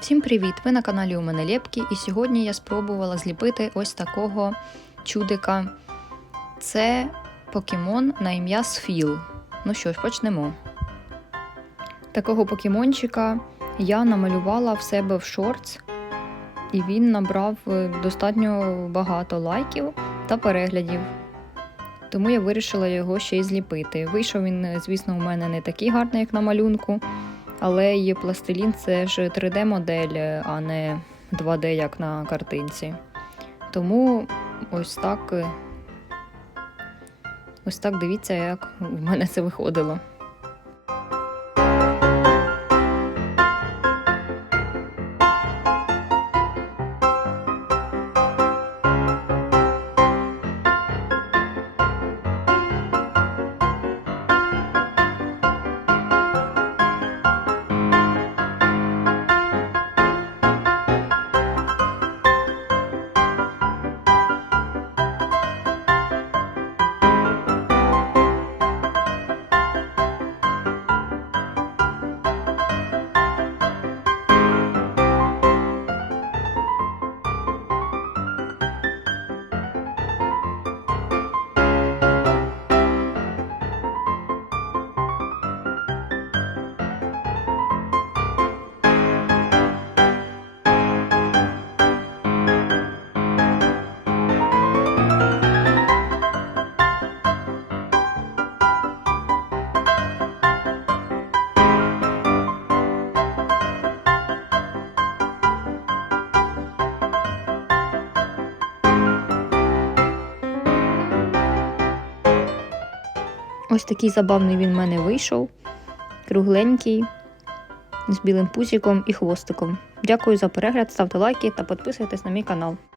Всім привіт! Ви на каналі у мене Лєпкі, і сьогодні я спробувала зліпити ось такого чудика. Це покемон на ім'я Сфіл. Ну що ж, почнемо. Такого покемончика я намалювала в себе в шортс, і він набрав е, достатньо багато лайків та переглядів. Тому я вирішила його ще й зліпити. Вийшов він, е, звісно, у мене не такий гарний, як на малюнку. Але є пластилін це ж 3D-модель, а не 2D, як на картинці. Тому ось так. Ось так дивіться, як в мене це виходило. Ось такий забавний він в мене вийшов. Кругленький, з білим пузиком і хвостиком. Дякую за перегляд, ставте лайки та підписуйтесь на мій канал.